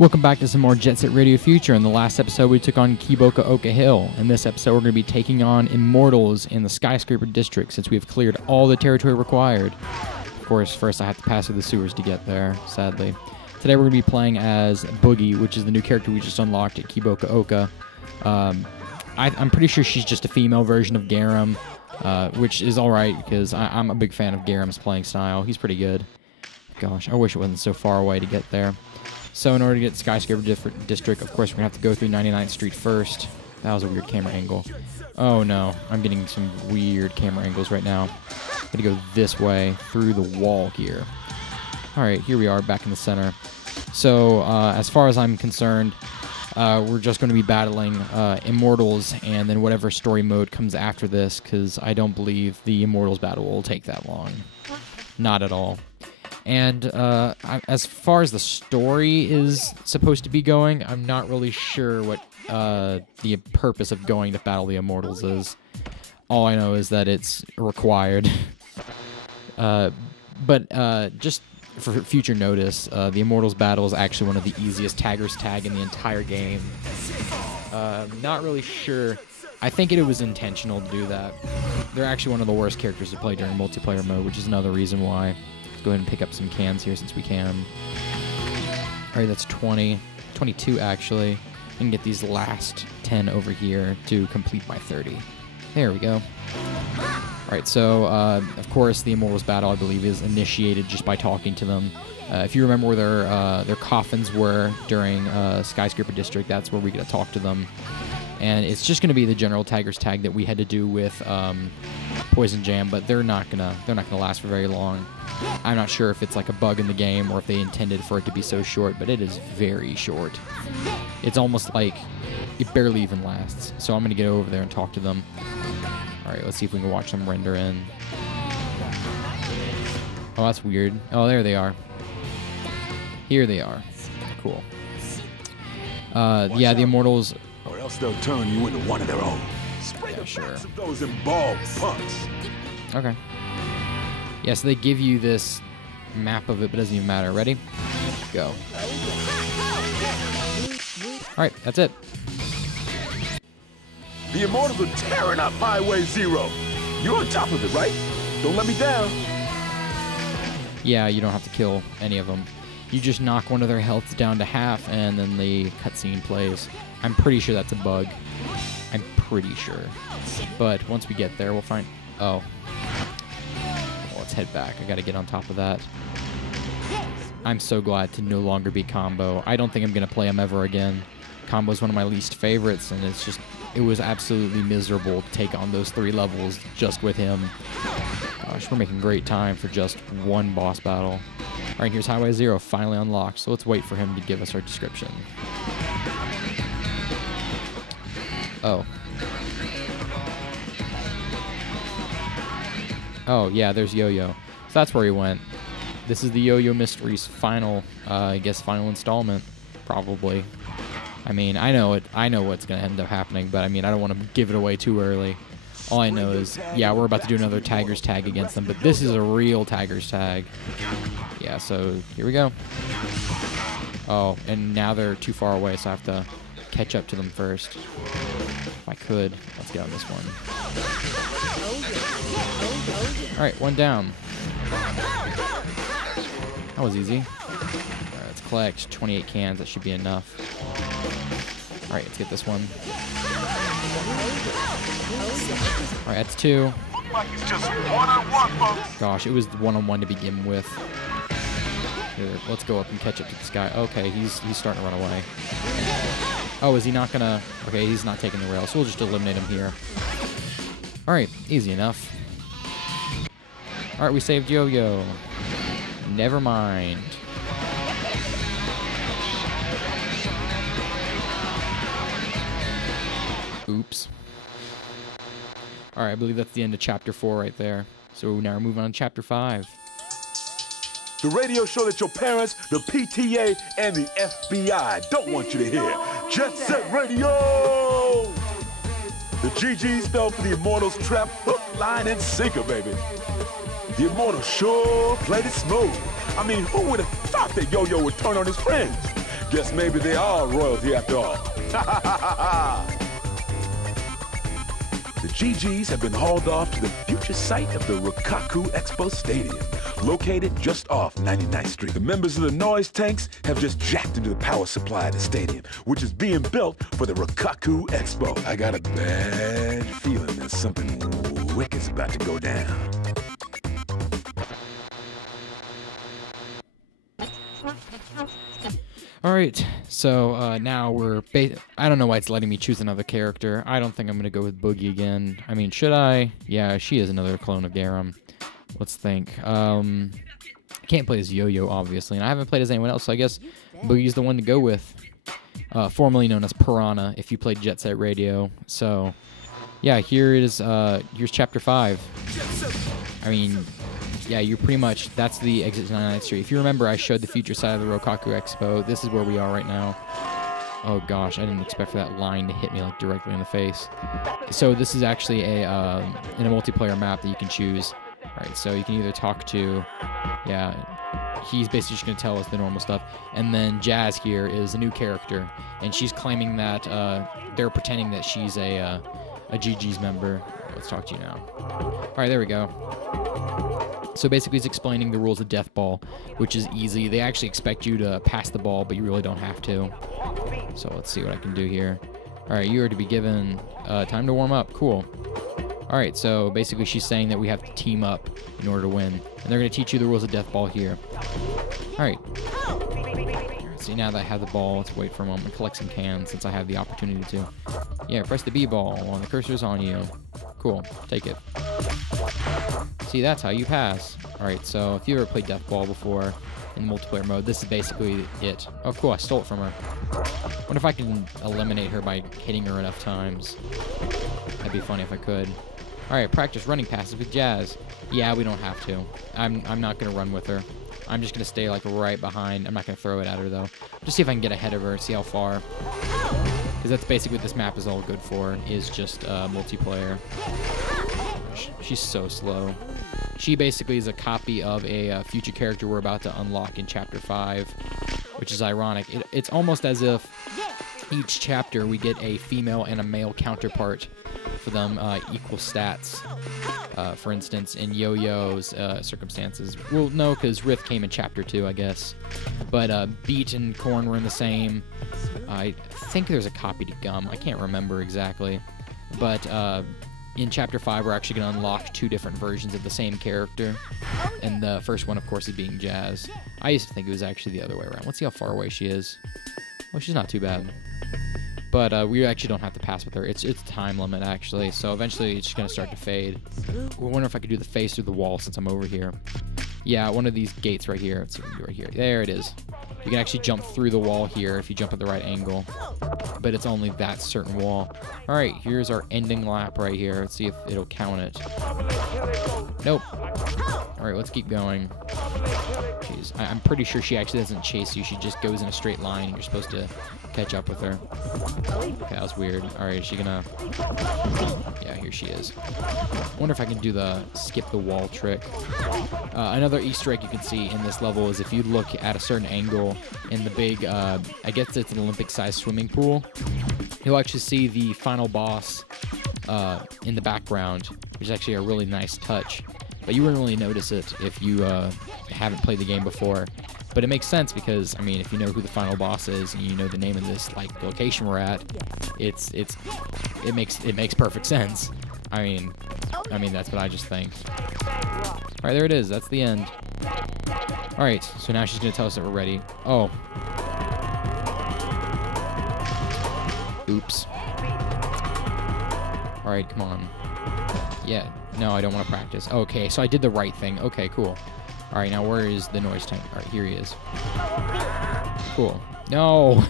Welcome back to some more Jet Set Radio Future. In the last episode, we took on Kiboka Oka Hill. In this episode, we're going to be taking on Immortals in the Skyscraper District, since we have cleared all the territory required. Of course, first I have to pass through the sewers to get there, sadly. Today we're going to be playing as Boogie, which is the new character we just unlocked at Kiboka Oka. I'm pretty sure she's just a female version of Garam, which is alright, because I'm a big fan of Garam's playing style. He's pretty good. Gosh, I wish it wasn't so far away to get there. So in order to get Skyscraper District, of course, we're going to have to go through 99th Street first. That was a weird camera angle. Oh no, I'm getting some weird camera angles right now. I'm going to go this way through the wall here. Alright, here we are back in the center. So as far as I'm concerned, we're just going to be battling Immortals and then whatever story mode comes after this, because I don't believe the Immortals battle will take that long. Not at all. And as far as the story is supposed to be going, I'm not really sure what the purpose of going to battle the Immortals is. All I know is that it's required. But just for future notice, the Immortals battle is actually one of the easiest taggers tag in the entire game. Not really sure. I think it was intentional to do that. They're actually one of the worst characters to play during multiplayer mode, which is another reason why. Let's go ahead and pick up some cans here since we can. Alright, that's 20. 22 actually. I can get these last 10 over here to complete my 30. There we go. Alright, so of course the Immortals battle, I believe, is initiated just by talking to them. If you remember where their coffins were during Skyscraper District, that's where we get to talk to them. And it's just going to be the general Tigers tag that we had to do with Poison Jam, but they're not gonna last for very long. I'm not sure if it's like a bug in the game or if they intended for it to be so short, but it is very short. It's almost like it barely even lasts. So I'm gonna get over there and talk to them. All right, let's see if we can watch them render in. Oh, that's weird. Oh, there they are. Here they are. Cool. Yeah, the Immortals. Or else they'll turn you into one of their own. Yeah, sure. Those involved punks. Okay. Yeah, so they give you this map of it, but it doesn't even matter. Ready? Go. Alright, that's it. The Immortals are tearing up Highway Zero. You're on top of it, right? Don't let me down. Yeah, you don't have to kill any of them. You just knock one of their healths down to half, and then the cutscene plays. I'm pretty sure that's a bug. I'm pretty sure. But once we get there, we'll find... Oh. Well, let's head back. I gotta get on top of that. I'm so glad to no longer be Combo. I don't think I'm gonna play him ever again. Combo's one of my least favorites, and it's just... It was absolutely miserable to take on those 3 levels just with him. Gosh, we're making great time for just one boss battle. Alright, here's Highway Zero, finally unlocked, so let's wait for him to give us our description. Oh. Oh, yeah, there's Yo-Yo. So that's where he went. This is the Yo-Yo Mysteries final, I guess, final installment, probably. I mean, I know what's going to end up happening, but I mean, I don't want to give it away too early. All I know is, yeah, we're about to do another Tigers tag against them, but this is a real Tigers tag. Yeah, so here we go. Oh, and now they're too far away, so I have to catch up to them first. If I could. Let's get on this one. Alright, one down. That was easy. Alright, let's collect 28 cans. That should be enough. Alright, let's get this one. Alright, that's 2. Gosh, it was one-on-one to begin with. Here, let's go up and catch up to this guy. Okay, he's starting to run away. Oh, is he not gonna... Okay, he's not taking the rail, so we'll just eliminate him here. Alright, easy enough. Alright, we saved Yo-Yo. Never mind. Oops. Alright, I believe that's the end of Chapter 4 right there. So now we're moving on to Chapter 5. The radio show that your parents, the PTA, and the FBI don't want you to hear. Jet Set Radio! The GG spelled for the Immortals trap, hook, line, and sinker, baby. The Immortals sure played it smooth. I mean, who would have thought that Yo-Yo would turn on his friends? Guess maybe they are royalty after all. The GGs have been hauled off to the future site of the Rokkaku Expo Stadium, located just off 99th Street. The members of the noise tanks have just jacked into the power supply of the stadium, which is being built for the Rokkaku Expo. I got a bad feeling that something wicked's about to go down. Alright, so now we're... I don't know why it's letting me choose another character. I don't think I'm going to go with Boogie again. I mean, should I? Yeah, she is another clone of Garam. Let's think. I can't play as Yo-Yo, obviously, and I haven't played as anyone else, so I guess Boogie's the one to go with. Formerly known as Piranha, if you played Jet Set Radio. So, yeah, here's Chapter 5. I mean... Yeah, you're pretty much, that's the exit to 99th Street. If you remember, I showed the future side of the Rokkaku Expo. This is where we are right now. Oh gosh, I didn't expect for that line to hit me like directly in the face. So this is actually in a multiplayer map that you can choose. Alright, so you can either talk to, yeah, he's basically just going to tell us the normal stuff. And then Jazz here is a new character, and she's claiming that they're pretending that she's a GG's member. Let's talk to you now. Alright, there we go. So basically it's explaining the rules of Death Ball, which is easy. They actually expect you to pass the ball, but you really don't have to. So let's see what I can do here. Alright, you are to be given time to warm up. Cool. Alright, so basically she's saying that we have to team up in order to win. And they're going to teach you the rules of Death Ball here. Alright. See, now that I have the ball, let's wait for a moment and collect some cans since I have the opportunity to. Yeah, press the B ball while the cursor's on you. Cool. Take it. See, that's how you pass. Alright, so if you ever played Death Ball before in multiplayer mode, this is basically it. Oh, cool, I stole it from her. Wonder if I can eliminate her by hitting her enough times. That'd be funny if I could. Alright, practice running passes with Jazz. Yeah, we don't have to. I'm not going to run with her. I'm just going to stay, like, right behind. I'm not going to throw it at her, though. Just see if I can get ahead of her, see how far. Because that's basically what this map is all good for, is just multiplayer. She's so slow. She basically is a copy of a future character we're about to unlock in Chapter 5, which is ironic. It's almost as if each chapter we get a female and a male counterpart for them, equal stats. For instance, in Yo-Yo's circumstances. Well, no, because Rith came in Chapter 2, I guess. But Beat and Korn were in the same. I think there's a copy to Gum. I can't remember exactly. But in Chapter 5, we're actually going to unlock 2 different versions of the same character. And the first one, of course, is being Jazz. I used to think it was actually the other way around. Let's see how far away she is. Oh, she's not too bad. But we actually don't have to pass with her. It's time limit, actually. So eventually it's just going to start to fade. I wonder if I could do the face through the wall since I'm over here. Yeah, one of these gates right here. Let's see if we can do right here. There it is. You can actually jump through the wall here if you jump at the right angle. But it's only that certain wall. Alright, here's our ending lap right here. Let's see if it'll count it. Nope. Alright, let's keep going. Jeez, I'm pretty sure she actually doesn't chase you. She just goes in a straight line and you're supposed to catch up with her. Okay, that was weird. Alright, is she gonna... Yeah, here she is. Wonder if I can do the skip the wall trick. Another Easter egg you can see in this level is if you look at a certain angle in the big, I guess it's an Olympic-sized swimming pool, you'll actually see the final boss in the background, which is actually a really nice touch. But you wouldn't really notice it if you haven't played the game before. But it makes sense because, I mean, if you know who the final boss is and you know the name of this like location we're at, it makes perfect sense. I mean that's what I just think. All right, there it is. That's the end. All right, so now she's gonna tell us that we're ready. Oh. Oops. All right, come on. Yeah. No, I don't want to practice. Okay, so I did the right thing. Okay, cool. All right, now where is the noise tank? All right, here he is. Cool. No.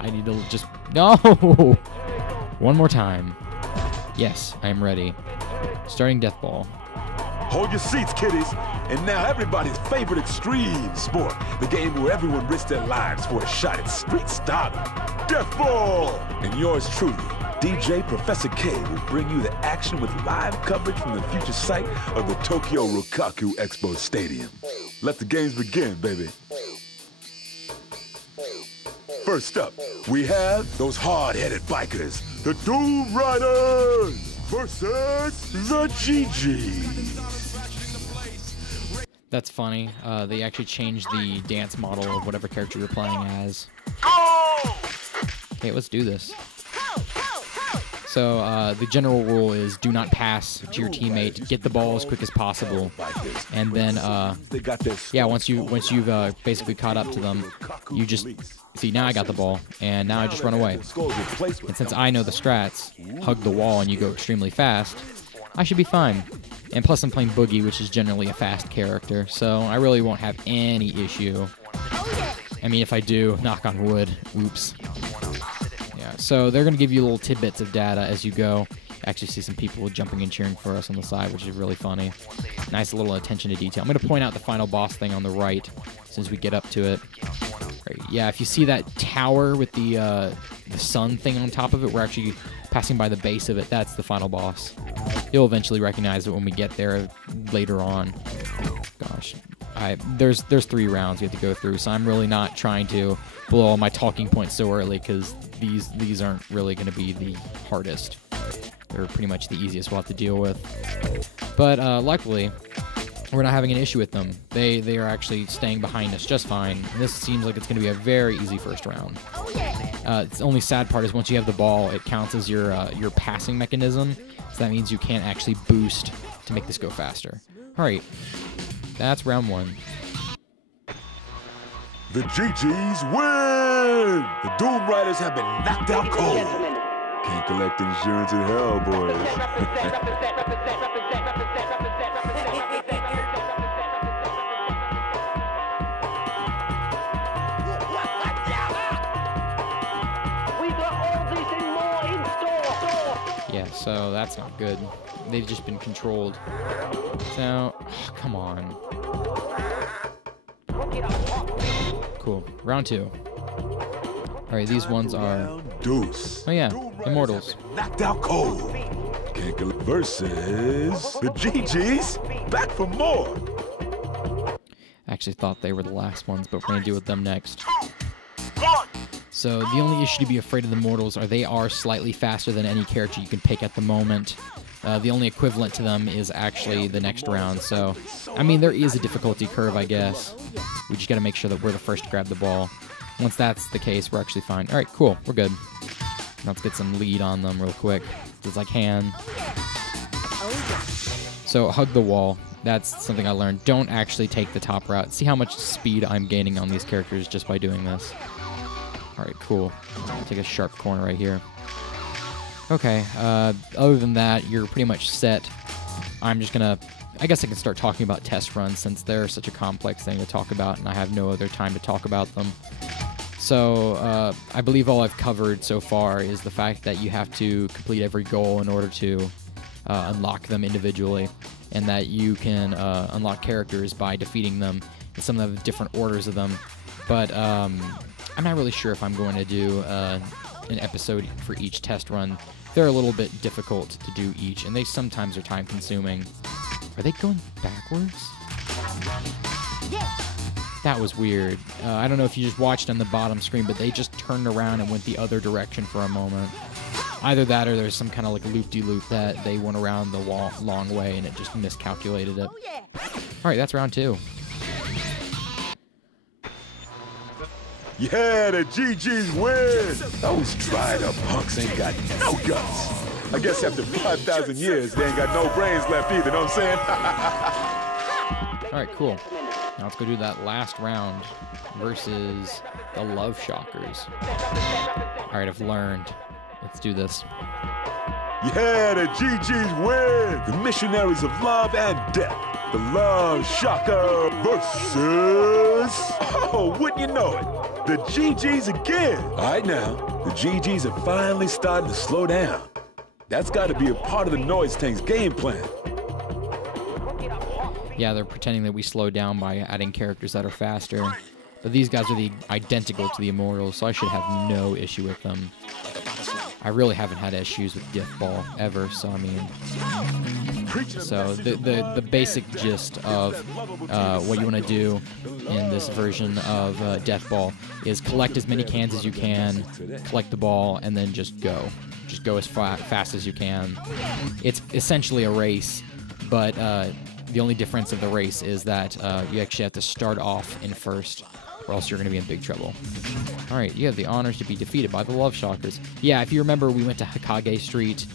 I need to just... No! One more time. Yes, I am ready. Starting Death Ball. Hold your seats, kiddies. And now everybody's favorite extreme sport. The game where everyone risks their lives for a shot at street stardom. Death Ball! And yours truly, DJ Professor K will bring you the action with live coverage from the future site of the Tokyo Rokkaku Expo Stadium. Let the games begin, baby. First up, we have those hard-headed bikers, the Doom Riders versus the GGs. That's funny. They actually changed the dance model of whatever character you're playing as. Okay, let's do this. So the general rule is do not pass to your teammate. Get the ball as quick as possible, and then yeah, once you've basically caught up to them, you just see, now I got the ball, and now I just run away. And since I know the strats, hug the wall and you go extremely fast, I should be fine. And plus I'm playing Boogie, which is generally a fast character, so I really won't have any issue. I mean, if I do, knock on wood, oops. Yeah, so they're going to give you little tidbits of data as you go. I actually see some people jumping and cheering for us on the side, which is really funny. Nice little attention to detail. I'm going to point out the final boss thing on the right since we get up to it. Right, yeah, if you see that tower with the sun thing on top of it, we're actually passing by the base of it. That's the final boss. You'll eventually recognize it when we get there later on. Gosh, there's 3 rounds we have to go through, so I'm really not trying to blow all my talking points so early because these aren't really going to be the hardest. They're pretty much the easiest we'll have to deal with. But luckily, we're not having an issue with them. They are actually staying behind us just fine. And this seems like it's going to be a very easy first round. The only sad part is once you have the ball, it counts as your passing mechanism. So that means you can't actually boost to make this go faster. All right, that's round 1. The GGs win! The Doom Riders have been knocked out cold. Can't collect insurance in hell, boys. Yeah, so that's not good. They've just been controlled. So, oh, come on. Cool. Round 2. Alright, these ones are... Deuce. Oh yeah, Immortals. Knocked out cold. Can't collect versus the GGs. Back for more. I actually thought they were the last ones, but we're going to deal with them next. So the only issue to be afraid of the Mortals are they are slightly faster than any character you can pick at the moment. The only equivalent to them is actually the next round. So, I mean, there is a difficulty curve, I guess. We just got to make sure that we're the first to grab the ball. Once that's the case, we're actually fine. All right, cool. We're good. Now let's get some lead on them real quick, as I can. So hug the wall. That's something I learned. Don't actually take the top route. See how much speed I'm gaining on these characters just by doing this. All right, cool. I'll take a sharp corner right here. Okay, other than that, you're pretty much set. I'm just gonna... I guess I can start talking about test runs since they're such a complex thing to talk about and I have no other time to talk about them. So, I believe all I've covered so far is the fact that you have to complete every goal in order to unlock them individually, and that you can unlock characters by defeating them, and some of the different orders of them. But I'm not really sure if I'm going to do an episode for each test run. They're a little bit difficult to do each, and they sometimes are time-consuming. Are they going backwards? That was weird. I don't know if you just watched on the bottom screen, but they just turned around and went the other direction for a moment. Either that or there's some kind of like loop-de-loop that they went around the long way and it just miscalculated it. Alright, that's round 2. Yeah, the GGs win! Those dried-up punks ain't got no guts. I guess after 5,000 years, they ain't got no brains left either, know what I'm saying? Alright, cool. Now let's go do that last round versus the Love Shockers. Alright, I've learned. Let's do this. Yeah, the GGs win! The missionaries of love and death. The Love Shocker versus... Oh, wouldn't you know it? The GGs again! Alright now, the GGs are finally starting to slow down. That's got to be a part of the Noise Tank's game plan. Yeah, they're pretending that we slow down by adding characters that are faster. But these guys are identical to the Immortals, so I should have no issue with them. I really haven't had issues with Gift Ball ever, so I mean... So the basic gist of what you want to do in this version of Death Ball is collect as many cans as you can, collect the ball, and then just go. Just go as fast as you can. It's essentially a race, but the only difference of the race is that you actually have to start off in first, or else you're going to be in big trouble. All right, you have the honors to be defeated by the Love Shockers. Yeah, if you remember, we went to Hokage Street.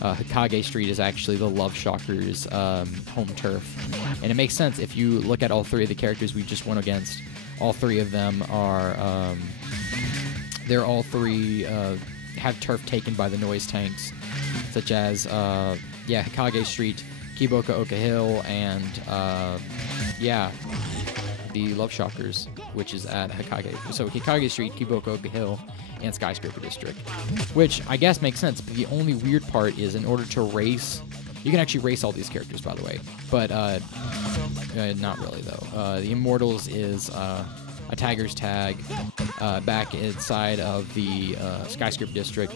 Hokage Street is actually the Love Shockers' home turf. And it makes sense if you look at all three of the characters we just went against. All three of them are, they're all three have turf taken by the noise tanks, such as, yeah, Hokage Street, Kiboka Oka Hill, and, yeah, the Love Shockers, which is at Hokage. So Hokage Street, Kiboka Oka Hill, and Skyscraper District, which I guess makes sense, but the only weird part is in order to race, you can actually race all these characters, by the way, but not really, though. The Immortals is a Tiger's Tag back inside of the Skyscraper District.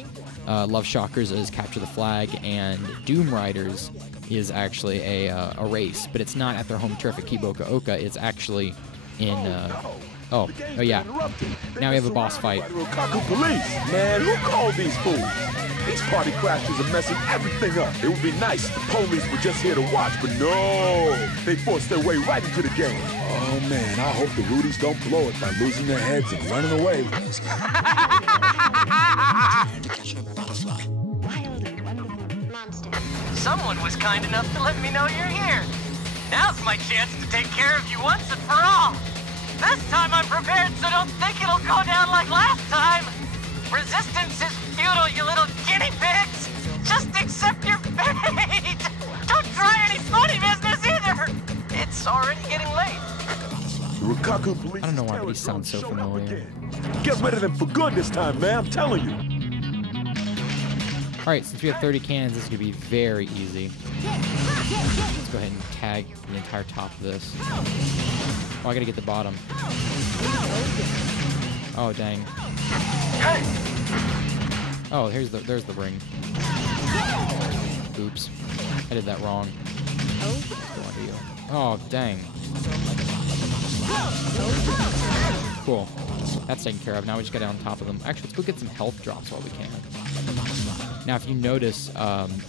Love Shockers is Capture the Flag, and Doom Riders is actually a race, but it's not at their home turf at Kiboka Oka, it's actually in... Oh yeah. Now we have a boss fight. Rukaku police, man, who called these fools? These party crashers are messing everything up. It would be nice if the police were just here to watch, but no, they forced their way right into the game. Oh man, I hope the Rudies don't blow it by losing their heads and running away. Someone was kind enough to let me know you're here. Now's my chance to take care of you once and for all. This time I'm prepared, so don't think it'll go down like last time. Resistance is futile, you little guinea pigs. Just accept your fate. Don't try any funny business either. It's already getting late. The Rukaku police. I don't know why these sound so familiar. Get rid of them for good this time, man, I'm telling you. Alright, since we have 30 cans, this is going to be very easy. Let's go ahead and tag the entire top of this. Oh, I gotta get the bottom. Oh, dang. Oh, there's the ring. Oops. I did that wrong. Oh, dang. Cool. That's taken care of. Now we just gotta get on top of them. Actually, let's go get some health drops while we can. Now, if you notice,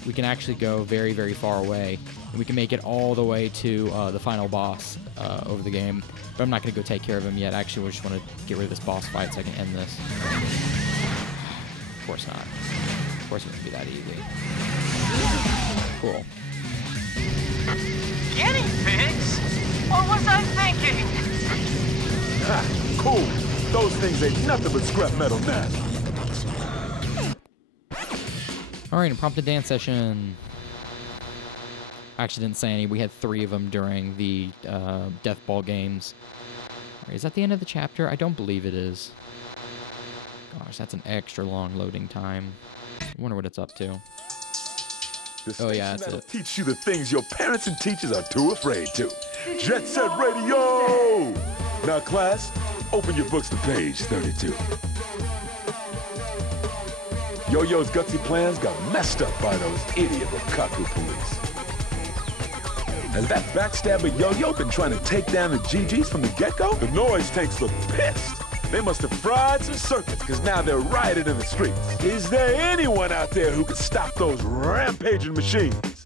we can actually go very, very far away. And we can make it all the way to the final boss over the game. But I'm not going to go take care of him yet. Actually, we just want to get rid of this boss fight so I can end this. Of course not. Of course it wouldn't be that easy. Cool. Guinea pigs? What was I thinking? Ha, cool. Those things ain't nothing but scrap metal now. Alright, impromptu dance session. I actually didn't say any. We had 3 of them during the Death Ball games. Right, is that the end of the chapter? I don't believe it is. Gosh, that's an extra long loading time. I wonder what it's up to. Oh yeah, that's it. Teach you the things your parents and teachers are too afraid to. Jet Set Radio! Now class, open your books to page 32. Yo-Yo's gutsy plans got messed up by those idiot Rukaku police. Has that backstabber Yo-Yo been trying to take down the GGs from the get-go? The noise tanks look pissed. They must have fried some circuits, because now they're rioting in the streets. Is there anyone out there who can stop those rampaging machines?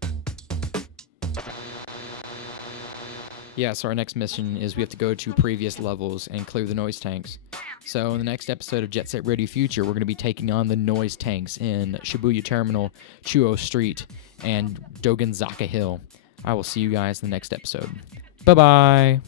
Yeah, so our next mission is we have to go to previous levels and clear the noise tanks. So in the next episode of Jet Set Radio Future, we're going to be taking on the noise tanks in Shibuya Terminal, Chuo Street, and Dogenzaka Hill. I will see you guys in the next episode. Bye-bye!